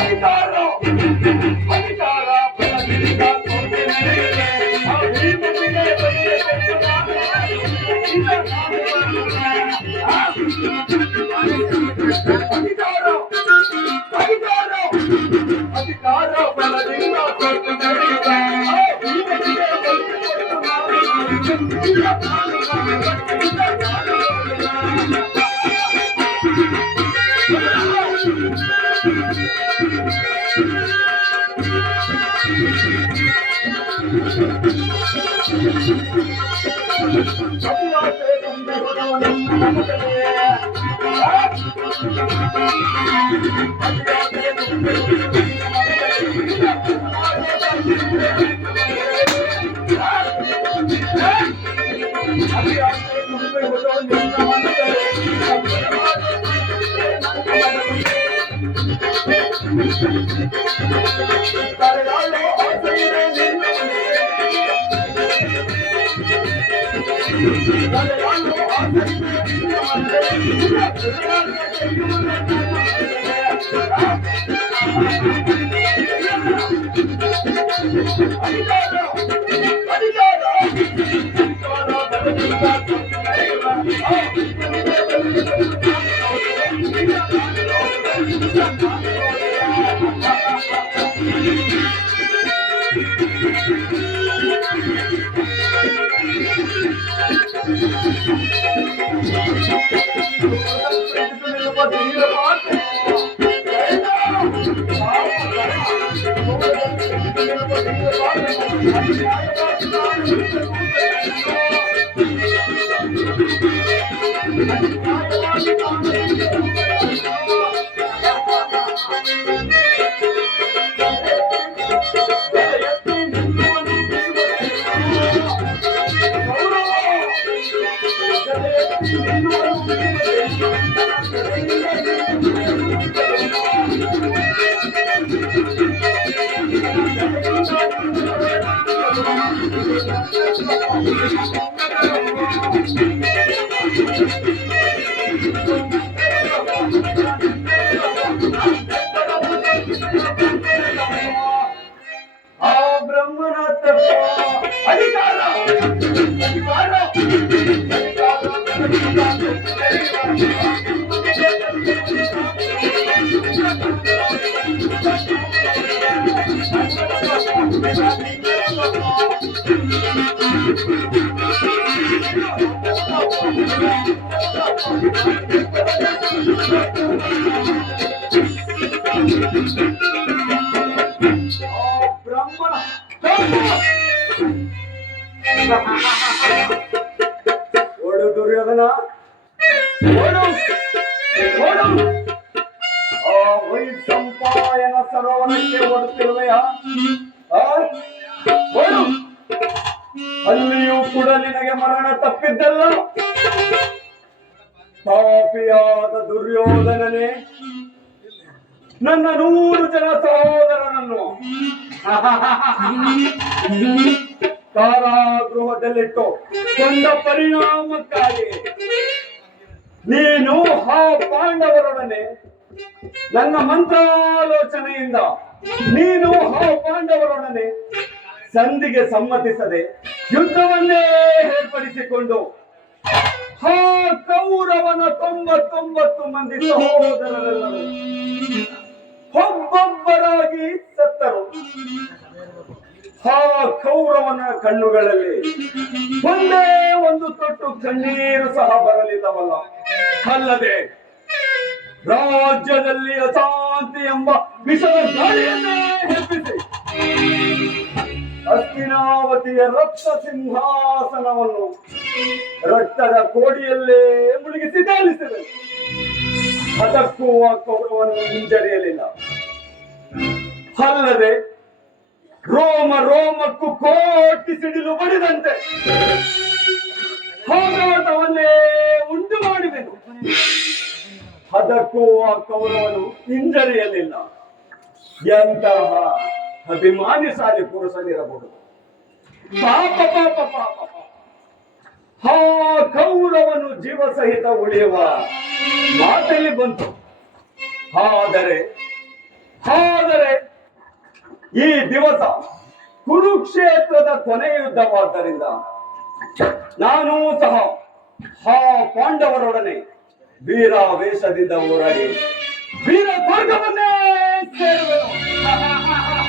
ಅಧಿಕಾರ ಅಧಿಕಾರ ಬಲದಿಂದ ತೋರಿಸಿ ನಡೆಯುತ್ತೆ. ಈ ಮುಂದಿಗೆ ಬಂದಿದೆ ಅಧಿಕಾರ ಅಧಿಕಾರ ಅಧಿಕಾರ ಬಲದಿಂದ ತೋರಿಸಿ ನಡೆಯುತ್ತೆ. ಈ ಮುಂದಿಗೆ ಓಡು ದುರ್ಯೋಧನ, ಓಡು ಓಡು. ಆ ವೈಸಂಪಾಯನ ಸರೋವರಕ್ಕೆ ಓಡುತ್ತಿರುವೆಯ? ಓಡು. ಅಲ್ಲಿಯೂ ಕೂಡ ನಿನಗೆ ಮರಣ ತಪ್ಪಿದ್ದಲ್ಲ. ಪಾಪಿಯಾದ ದುರ್ಯೋಧನನೇ, ನನ್ನ 100 ಜನ ಸಹೋದರನನ್ನು ಕಾರಾಗೃಹದಲ್ಲಿಟ್ಟು ಕೊಂದ ಪರಿಣಾಮಕ್ಕಾಗಿ ನೀನು ಆ ಪಾಂಡವರೊಡನೆ ನನ್ನ ಮಂತ್ರಾಲೋಚನೆಯಿಂದ ನೀನು ಆ ಪಾಂಡವರೊಡನೆ ಸಂಧಿಗೆ ಸಮ್ಮತಿಸದೆ ಯುದ್ಧವನ್ನೇ ಏರ್ಪಡಿಸಿಕೊಂಡು ಆ ಕೌರವನ 99 ಮಂದಿ ಸಹೋದರರೆಲ್ಲರೂ ಒಬ್ಬೊಬ್ಬರಾಗಿ ಸತ್ತರು. ಆ ಕೌರವನ ಕಣ್ಣುಗಳಲ್ಲಿ ಒಂದೇ ಒಂದು ತೊಟ್ಟು ಕಣ್ಣೀರು ಸಹ ಬರಲಿಲ್ಲವಲ್ಲ. ಅಲ್ಲದೆ ರಾಜ್ಯದಲ್ಲಿ ಅಶಾಂತಿ ಎಂಬ ವಿಷದ ಗಾಳಿಯನ್ನೇ ಹೆಪ್ಪಿಸಿ ಹಸ್ತಿನಾವತಿಯ ರಕ್ತ ಸಿಂಹಾಸನವನ್ನು ರಕ್ತದ ಕೋಡಿಯಲ್ಲೇ ಮುಳುಗಿಸಿ ತೇಲಿಸಿದೆ. ಅದಕ್ಕೂ ಆ ಕೌರವವನ್ನು ಹಿಂಜರಿಯಲಿಲ್ಲ. ಅಲ್ಲದೆ ರೋಮ ರೋಮಕ್ಕೂ ಕೋಟಿ ಸಿಡಿಲು ಬಡಿದಂತೆ ಹೋರಾಟವನ್ನೇ ಉಂಟು ಮಾಡಿದೆನು. ಅದಕ್ಕೂ ಆ ಕೌರವನು ಹಿಂಜರಿಯಲಿಲ್ಲ. ಎಂತಹ ಅಭಿಮಾನಿಶಾಲಿ ಪುರುಷನಿರಬಹುದು. ಪಾಪ ಪಾಪ ಪಾಪ ಆ ಕೌರವನು ಜೀವ ಸಹಿತ ಉಳಿಯುವ ಮಾತಲ್ಲಿ ಬಂತು. ಆದರೆ ಆದರೆ ಈ ದಿವಸ ಕುರುಕ್ಷೇತ್ರದ ಕೊನೆಯ ಯುದ್ಧವಾದ್ದರಿಂದ ನಾನೂ ಸಹ ಆ ಪಾಂಡವರೊಡನೆ ವೀರಾವೇಶದಿಂದ ಹೋರಾಡಿ ವೀರ ಸ್ವರ್ಗವನ್ನೇ ಸೇರುವೆನು.